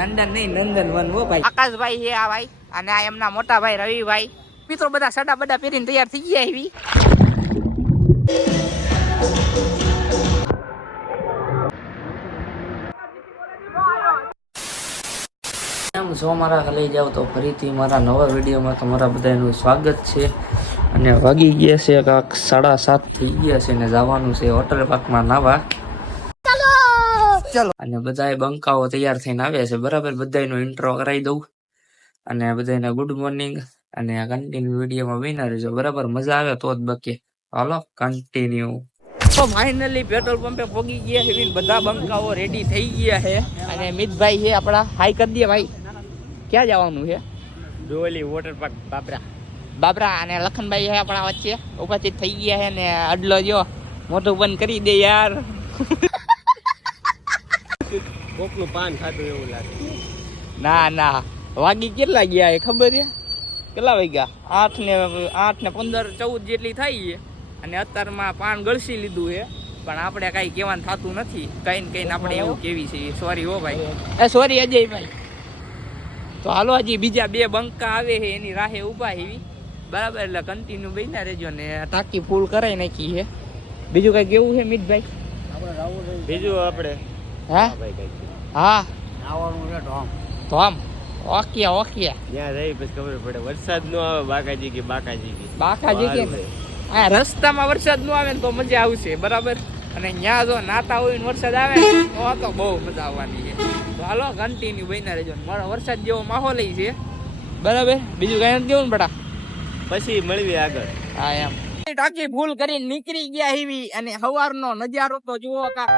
London નહીં Nandan one હો ભાઈ. આકાશભાઈ છે આ ભાઈ અને આ એમના મોટા ભાઈ રવિભાઈ. મિત્રો બધા સડા બડા પહેરીને તૈયાર થઈ ગયા એવી છો મારા લઈ જાવ તો ફરીથી મારા નવા વિડીયોમાં તમારા બધાનું સ્વાગત છે. અને વાગી ગયા છે કાંક સાડા સાત થઈ ગયા છે ને જવાનું છે વોટર પાર્કમાં નાવા. ચલો. અને બધાય બંકાઓ તૈયાર થઈને આવ્યા છે. બરાબર બધાયનો ઇન્ટ્રો કરાવી દઉં. અને બધાને ગુડ મોર્નિંગ અને કન્ટિન્યુ વિડીયોમાં બિના રહેજો બરાબર મજા આવે તો જ બકે. હાલો કન્ટિન્યુ તો ફાઇનલી પેટ્રોલ પંપે પહોંચી ગયા છે. બધા બંકાઓ રેડી થઈ ગયા છે. અને મિતભાઈ છે આપણા. હાઈ કરી દે ભાઈ. ક્યાં જવાનું છે? Dolly water park Babra. Babra અને લખનભાઈ છે આપણા વચ્ચે. ઉપસ્થિત થઈ ગયા છે ને અડલો જો. મોટું બંધ કરી દે યાર. કોકનું પાન ખાતું એવું લાગે. ના ના. વાગી કેટલા ગયા એ ખબર છે? કેટલા વાગ્યા? આઠ ને આઠ ને પંદર ચૌદ જેટલી થઈ છે. અને અત્યારમાં પાન ગળસી લીધું છે. પણ આપણે કાંઈ કહેવાનું થતું નથી. કઈ ને કઈ આપણે એવું કેવી છે. સોરી હો ભાઈ. એ સોરી અજયભાઈ તો હાલો હજી બીજા બે બંકા આવે છે. એની રાહે ઊભા એવી બરાબર એટલે કન્ટિન્યુ બેસા રહેજો ને ટાંકી ફૂલ કરાવી નાખી છે. બીજું કઈ કેવું છે મિતભાઈ? બીજું આપણે. હા? ભાઈ કઈ હા? આવવાનું છે ઢોમ. તો ઓકે ઓકિયા ત્યાં રહી પછી ખબર પડે વરસાદ નો આવે બાકાજી કે બાકાજી કે. બાકાજી કે? આ રસ્તામાં વરસાદ નો આવે ને તો મજા આવશે બરાબર? અને ત્યાં જો નાતા હોય ને વરસાદ આવે તો તો બહુ મજા આવવાની છે. તો હાલો કન્ટિન્યુ બન્યા રહેજો. મારો વરસાદ જેવો માહોલ છે. બરાબર? બીજું કઈ નથી કેવું ને બેટા? પછી મળવી આગળ. હા એમ. ટાંકી ફૂલ કરીને નીકળી ગયા એવી અને સવારનો નજારો તો જુઓ કાક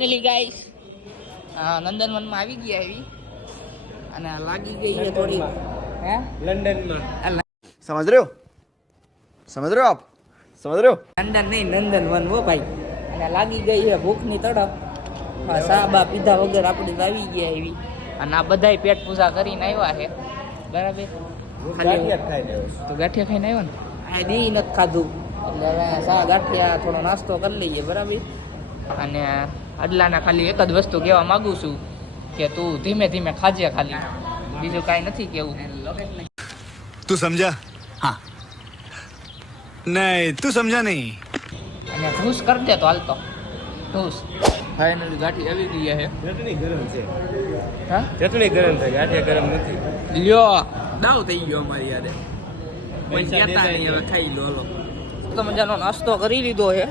ફાઇનલી ગાઈસ નંદનવનમાં આવી ગયા આવી. અને લાગી ગઈ છે થોડી હે? લંડનમાં. સમજ રહ્યો? સમજ રહ્યો આપ? સમજ રહ્યો? લંડન નહીં નંદનવન હો ભાઈ. અને લાગી ગઈ છે ભૂખની તડપ. સાબા પીધા વગર આપણી આવી ગયા આવી અને આ બધાય પેટ પૂજા કરીને આવ્યા છે. બરાબર? તો ગાંઠિયા ખાઈને આવ્યો ને? આ દી નથી ખાધું. એટલે હવે ગાંઠિયા થોડો નાસ્તો કરી લઈએ બરાબર? અને અડલાના ખાલી એક જ વસ્તુ કહેવા માગું છું કે તું ધીમે ધીમે ખાજે ખાલી. બીજું કાંઈ નથી કેવું. તું સમજા? હા. નહીં તું સમજા નહીં. અને ઢૂસ કરી દે તો હાલતો ઢૂસ ફાઇનલી ગાંઠી આવી ગઈ છે ચટણી ગરમ છે. હા? ચટણી ગરમ છે ગાંઠિયા ગરમ નથી. લ્યો. દાવ થઈ ગયો અમારી યાદે. કોઈ કહેતા નહીં હવે ખાઈ લો તો મજાનો નાસ્તો કરી લીધો છે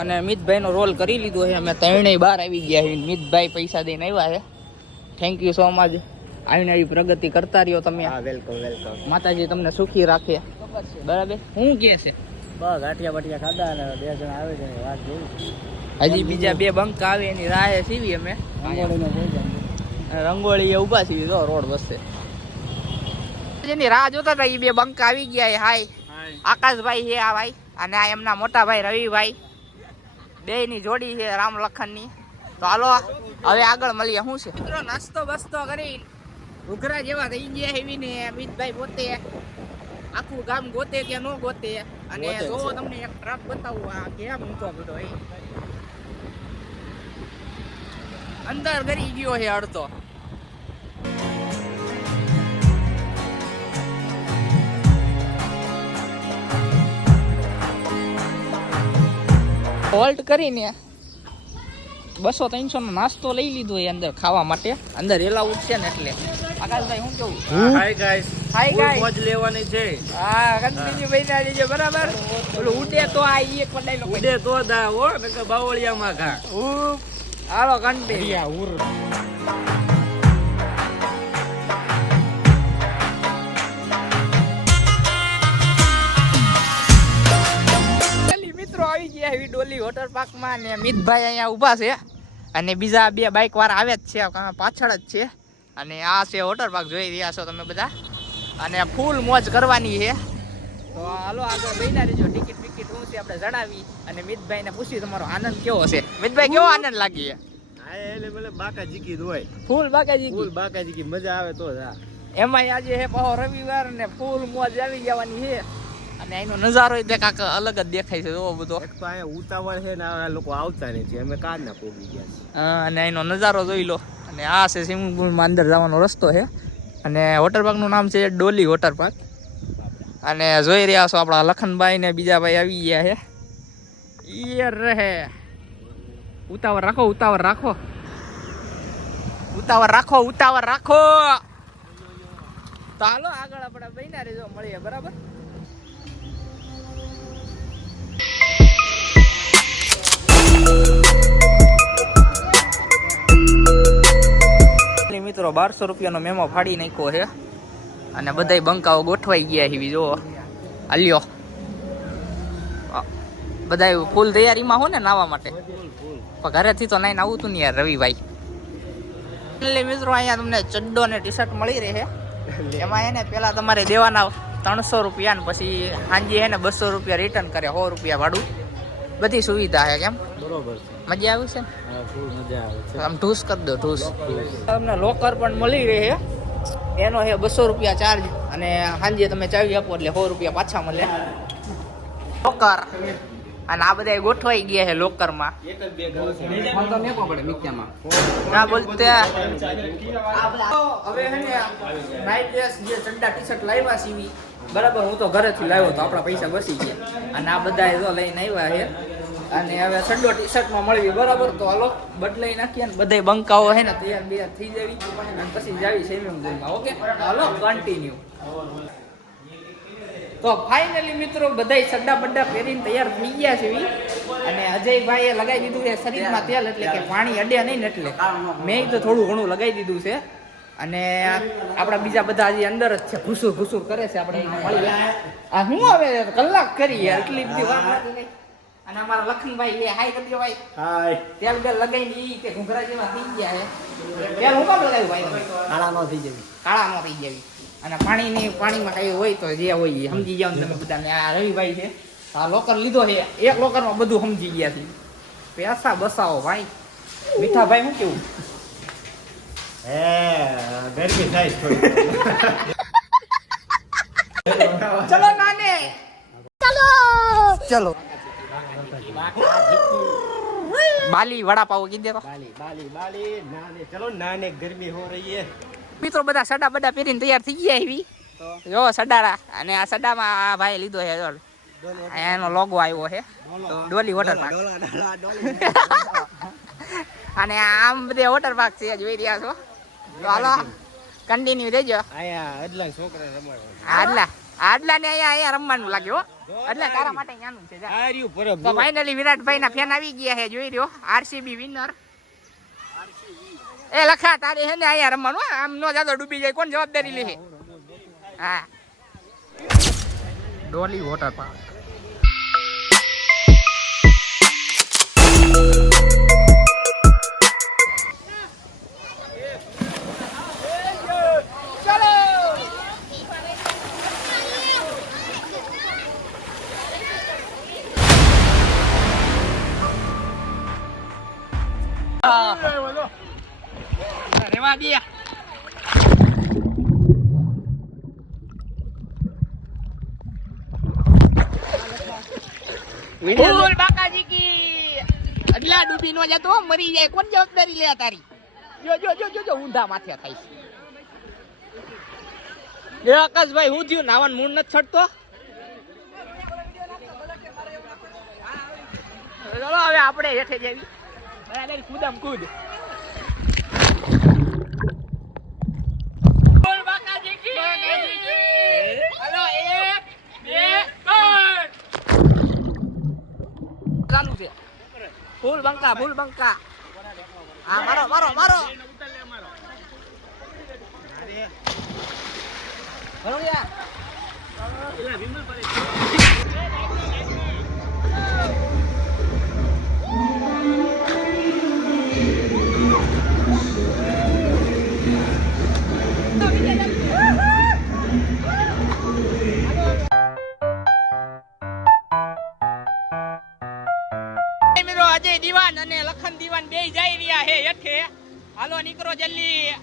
અને મિતભાઈનો રોલ કરી લીધો છે. અમે ત્રણેય બહાર આવી ગયા છે મિતભાઈ પૈસા દઈને આવ્યા છે. થેન્ક યુ સો મચ આવીને આવી પ્રગતિ કરતા રહ્યો તમે. હા વેલકમ વેલકમ માતાજી તમને સુખી રાખે. બરાબર? શું કે છે? બસ ગાંઠિયા બટિયા ખાધા અને બે જણ આવે છે વાત જોઈ. હજી બીજા બે બંક આવે એની રાહે સીવી અમે. રંગોળી એ ઊભા સીવી તો રોડ વસ્તે. જેની રાહ જોતા હતા એ બે બંક આવી ગયા હાય. આકાશભાઈ છે આ ભાઈ અને આ એમના મોટા ભાઈ રવિભાઈ. બે ની જોડી છે રામ લખનની તો હાલો હવે આગળ મળીએ. શું છે? મિત્રો નાસ્તો બસ્તો કરી ઉઘરા જેવા થઈ ગયા એવી ને અમિતભાઈ પોતે. આખું ગામ ગોતે કે ન ગોતે. અને જો તમને એક ટ્રક બતાવું આ કેમ ઊંચો બધો અંદર ગરી ગયો છે અડધો. હોલ્ટ કરીને બસો ત્રણસો નો નાસ્તો લઈ લીધો એ અંદર ખાવા માટે. અંદર એલાઉડ છે ને એટલે. આકાશભાઈ શું કેવું હાય ગાઈસ હાય ગાઈસ મોજ લેવાની છે. હા કન્ટિન્યુ બેઠા રહેજો બરાબર? ઓલું ઉડે તો આ એક પડાઈ લો ઉડે તો દા હો નકર બાવળિયામાં ઘા. ઉપ હાલો કન્ટિન્યુ ચાલી આવી ડોલી વોટર પાર્કમાં ને મિતભાઈ અહીંયા ઊભા છે. અને બીજા બે બાઇક વાળા આવે જ છે પાછળ જ છે. અને આ છે વોટર પાર્ક જોઈ રહ્યા છો તમે બધા. અને ફૂલ મોજ કરવાની છે. તો હાલો આગળ બહેના રહેજો. ટિકિટ ટિકિટ શું છે આપણે જણાવી. અને મિતભાઈને પૂછી તમારો આનંદ કેવો છે? મિતભાઈ કેવો આનંદ લાગી એટલે બોલે બાકાજી કી હોય. ફૂલ બાકાજી ફૂલ બાકાજી કી મજા આવે તો જ એમાં આજે હે પાહો રવિવાર ને ફૂલ મોજ આવી જવાની છે. અને એનો નજારો એટલે કાંક અલગ જ દેખાય છે જોવો બધો. એક તો અહીંયા ઉતાવળ છે ને આ લોકો આવતા નથી અમે કાર ના પોગી ગયા છે અને એનો નજારો જોઈ લો. અને આ છે સ્વિમિંગ પુલમાં અંદર જવાનો રસ્તો છે. અને વોટર પાર્કનું નામ છે ડોલી વોટર પાર્ક. અને જોઈ રહ્યા છો આપણા લખનભાઈ ને બીજા ભાઈ આવી ગયા છે. ઈયર રહે. ઉતાવળ રાખો ઉતાવળ રાખો. ઉતાવળ રાખો ઉતાવળ રાખો. તો હાલો આગળ આપણે બહેના રેજો મળીએ બરાબર? મિત્રો બારસો રૂપિયાનો મેમો ફાડી નાખ્યો છે. અને બધાય બંકાઓ ગોઠવાઈ ગયા છે જો હાલ્યો બધા ફૂલ તૈયારીમાં હો ને નાવા માટે. પણ ઘરેથી તો નાઈને આવું તું ને યાર, રવિભાઈ. એટલે મિત્રો અહીંયા તમને ચડ્ડો ને ટી શર્ટ મળી રહે એમાં એને પેલા તમારે દેવાના ત્રણસો રૂપિયા ને પછી સાંજે એને બસો રૂપિયા રિટર્ન કરે, સો રૂપિયા ભાડું. બધી સુવિધા છે કેમ? બરોબર છે. મજા આવી છે ને? મજા આવે છે. આમ ઢૂસ કરી દો ઠૂસ તમને લોકર પણ મળી રહે એનો છે બસો રૂપિયા ચાર્જ અને સાંજે તમે ચાવી આપો એટલે સો રૂપિયા પાછા મળે. લોકર અને આ બધા ગોઠવાઈ ગયા છે લોકરમાં માં ના બોલતે હવે છે ને નાઇટ ડ્રેસ જે ચડ્ડા ટી શર્ટ લાવ્યા સીવી બરાબર, હું તો ઘરેથી લાવ્યો તો આપણા પૈસા બસી ગયા. અને આ બધા જો લઈને આવ્યા છે. અને હવે સડો ટી શર્ટમાં મળવી બરાબર, તો હાલો, બદલાઈ નાખીએ અને બધા બંકાઓ છે ને તૈયાર બૈયાર થઈ જવી. અને પછી જાવી સ્વિમિંગ પુલમાં ઓકે? હાલો કન્ટિન્યુ તો ફાઇનલી મિત્રો, બધાય સડ્ડા બડ્ડા પહેરીને તૈયાર થઈ ગયા છે. અને અજયભાઈએ લગાવી દીધું છે શરીરમાં તેલ એટલે કે પાણી અડે નહીં ને એટલે. મેં તો થોડું ઘણું લગાવી દીધું છે. અને આપણા બીજા બધા હજી અંદર જ છે ઘુસુર ઘુસુર કરે છે આપણે આ હું હવે કલાક કરી એટલી બધી વાત અને અમારા લખનભાઈ એ હાય કરજો ભાઈ હાય. તેલ બેલ લગાઈને ઈ કે ઘૂંઘરા જેવા થઈ ગયા છે. તેલ હું કામ લગાવ્યું ભાઈ? કાળા નો થઈ જવી. કાળા નો થઈ જવી. અને પાણીની પાણીમાં કઈ હોય તો જે હોય એ સમજી જાવ તમે બધા ને આ રવિભાઈ છે. આ લોકર લીધો છે. એક લોકરમાં બધું સમજી ગયા છે. પૈસા બસાવો ભાઈ. મીઠા ભાઈ શું કેવું? હે ગરમી થાય છે થોડી. ચલો નાને. ચલો. બાલી વડાપાવ કીધે તો. બાલી બાલી બાલી નાને. ચલો નાને ગરમી હો રહી હે. મિત્રો બધા સડા બડા પહેરીને તૈયાર થઈ ગયા એવી જો સડારા. અને આ સડામાં આ ભાઈ લીધો છે જો એનો લોગો આવ્યો છે ડોલી. Water park. અને આમ બધે વોટર પાર્ક છે જોઈ રહ્યા છો હાલો. કન્ટિન્યુ રહેજો. આયા અડલા છોકરા રમાડવા આડલા આટલા ને અહીંયા અહીંયા રમવાનું લાગ્યો એટલે તારા માટે ત્યાંનું છે જા. આ પરબ તો ફાઇનલી વિરાટભાઈ ના ફેન આવી ગયા છે જોઈ રહ્યો. આરસીબી વિનર એ લખા તારે હે ને અહીંયા રમવાનું આમ નો જાતો ડૂબી જાય કોણ જવાબદારી લે હા. ડોલી વોટર પાર્ક. ફૂલ બાકાજી કી. અગલા ડૂબી નો જતો મરી જાય. કોણ જવાબદારી લે તારી? જો જો જો જો ઊંધા માથે થાય છે. એ આકાશભાઈ હું થયું? નાવન મૂળ નથી છડતો ચલો હવે આપણે હેઠે જવી બરાબર કુદમ કૂદ બોલ બાકાજી કી હલો એક બે ત્રણ ચાલુ છે. ફૂલ બંકા ફૂલ બંકા. હા મારો મારો મારો. દિવાન અને લખન દીવાન બે જઈ રહ્યા હે હેઠે. હાલો નીકળો જલ્દી.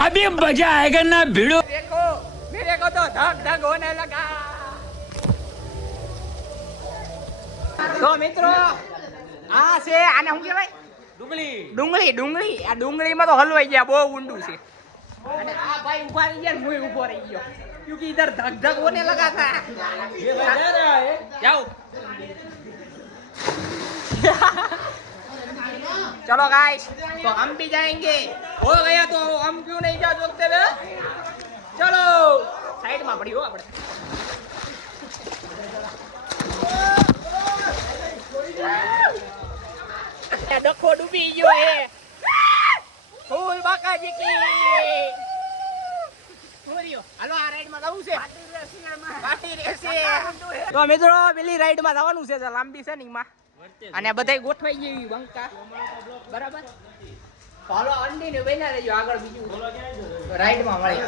अभी मजा आएगा ना भिड़ो देखो मेरे को तो धक धक होने लगा તો મિત્રો આ છે આને શું કહેવાય ડુંગળી ડુંગળી ડુંગળી આ ડુંગળીમાં તો હલવાઈ ગયા બહુ ઊંડું છે અને આ ભાઈ ઉભા રહી ગયા ને હું ઉભો રહી ગયો क्योंकि इधर धक धक होने लगा था जाओ चलो गाइस तो हम भी जाएंगे हो गया तो हम क्यों नहीं जा सकते वे चलो साइड में पड़ी हो આપણે આ ડખો ડૂબી ગયો હે ફૂલ બાકાજી કી હોરિયો હાલો આ રાઈડ માં જવું છે પાટી રહેશે તો મિત્રો પેલી રાઈડ માં જવાનું છે જે લાંબી છે ને એમાં અને બધાય ગોઠવાઈ ગઈ બંકા. બરાબર? ફોલો અંડી ને બેના રહેજો આગળ બીજું. રાઈડમાં મળી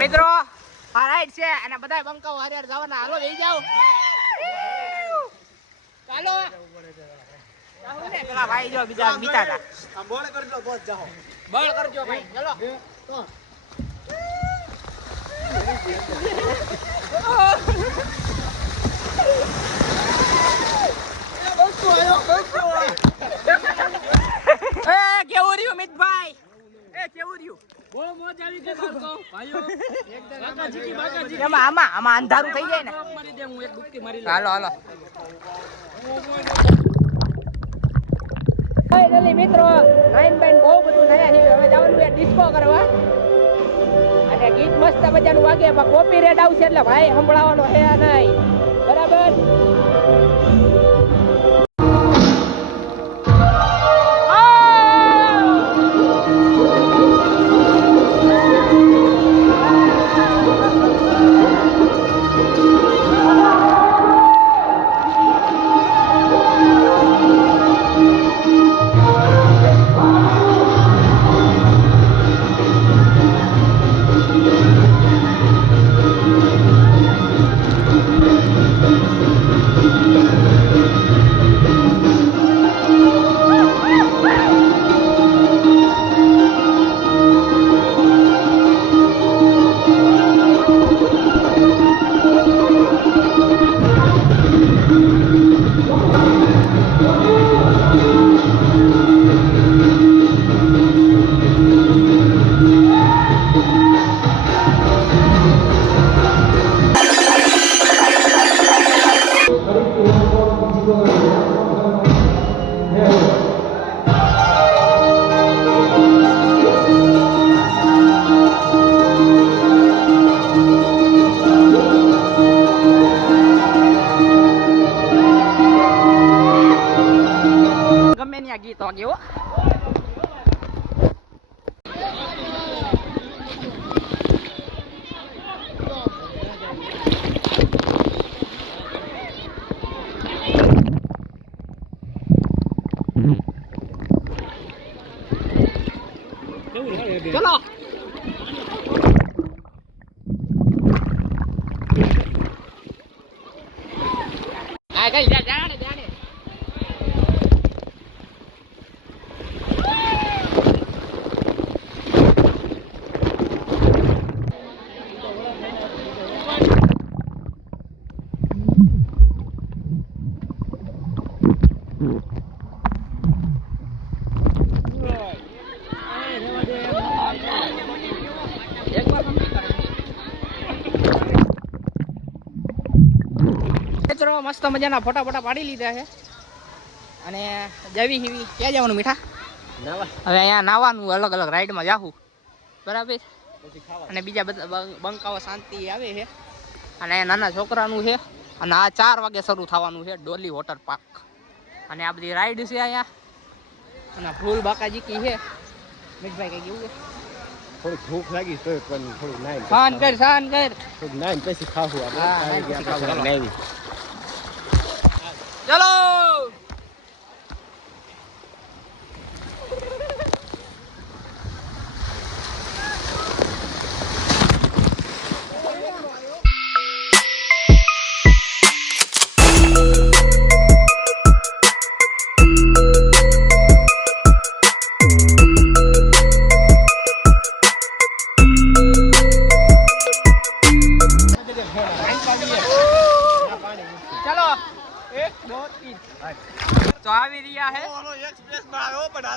મિત્રો આ રાઈડ છે અને બધાય બંકાઓ હારે હારે જવાના. હાલો લઈ જાઓ. ચાલો. જાઓ પેલા ભાઈ જો બીજા બીતા હતા બળ કરજો ભાઈ ચલો કેવું રહ્યું મિતભાઈ એ કેવું રહ્યું એમાં આમાં અંધારું થઈ જાય ને. હાલો હાલો. ફાઇનલી મિત્રો નાઇન બેન બહુ બધું થયા છે. હવે જવાનું છે ડિસ્કો કરવા. અને ગીત મસ્ત મજાનું વાગે. પણ કોપી રેટ આવશે એટલે ભાઈ સંભળાવાનો છે નહીં. બરાબર? ગમે ત્યાં ગીત વાગે હો ચલો આ કઈ જા જાણે જાણે મિત્રો મસ્ત મજાના ફોટા ફોટા પાડી લીધા છે. અને જવી હિવી. ક્યાં જવાનું મીઠા? હવે અહીંયા નાવાનું અલગ અલગ રાઈડમાં જાહું. બરાબર? પછી અને બીજા બધા બંકાઓ શાંતિ આવે છે. અને અહીંયા નાના છોકરાનું છે. અને આ ચાર વાગે શરૂ થવાનું છે ડોલી વોટર પાર્ક. અને આ બધી રાઈડ છે અહીંયા. અને ફૂલ બાકાજી કી છે. મીઠભાઈ કઈ કેવું છે? થોડીક ભૂખ લાગી તો પણ થોડું નાઈ શાન કર શાન કર. થોડુંક નાઈન પછી ખાવું આપણે. હા, આવી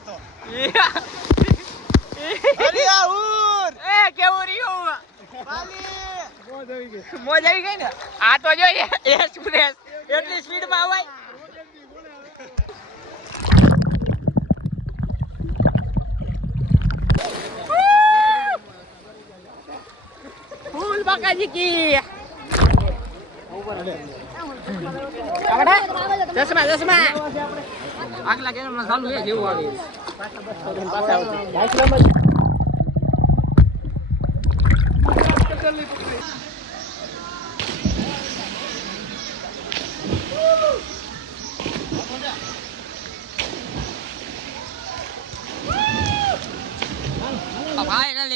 એ કેવું રહ્યું મોજ આવી ગઈ. ને? આ તો જોઈએ એક્સપ્રેસ એટલી સ્પીડમાં અવાય ફૂલ બાકાજી કી? ચશ્મા ચશ્મા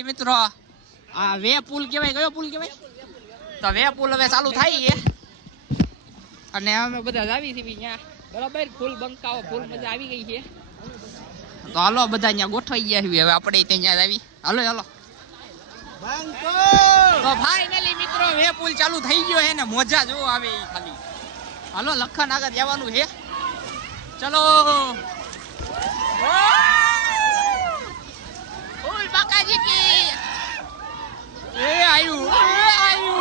મિત્રો આ વે પુલ કહેવાય, કયો પુલ કહેવાય? તો વે પુલ હવે ચાલુ થાય છે. અને અમે બધા જ આવી છીએ ત્યાં બરાબર? ફૂલ બંકાઓ ફૂલ મજા આવી ગઈ છે. તો હાલો બધા અહીંયા ગોઠવાઈ ગયા છીએ. હવે આપણે ત્યાં જ આવી હાલો હાલો. તો ફાઇનલી મિત્રો વે પુલ ચાલુ થઈ ગયો છે ને મોજા જો આવે ખાલી. હાલો લખન આગળ જવાનું છે. ચલો. ફૂલ બાકાજી કી. એ આયુ એ આયુ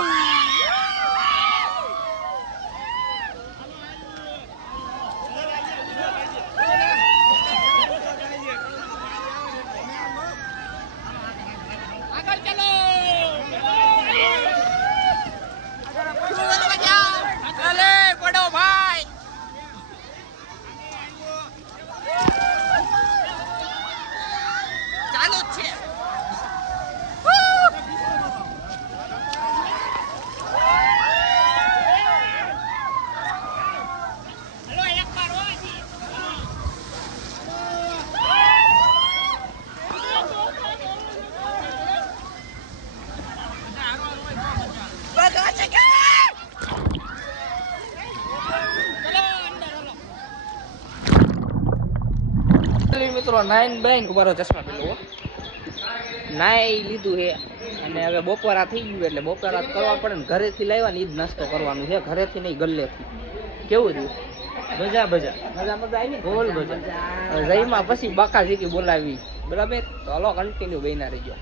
આગળ ચલો ફૂલ બજાવ અલે પડો ભાઈ ચાલુ જ છે હલો એક બાર હોવાથી મિત્રો નાઈન બાઈન ઉભારો ચશ્મા પેલો નાઈ લીધું છે અને હવે બપોરા થઈ ગયું એટલે બપોરા કરવા પડે ને ઘરેથી લાવ્યા ને એ જ નાસ્તો કરવાનું છે. ઘરેથી નહીં ગલ્લેથી. કેવું રહ્યું મજા મજા. મજા મજા આવી બોલ મજા. જઈમાં પછી બાકા જીકી બોલાવી. બરાબર? તો હલો કન્ટિન્યુ બેના રહીજો.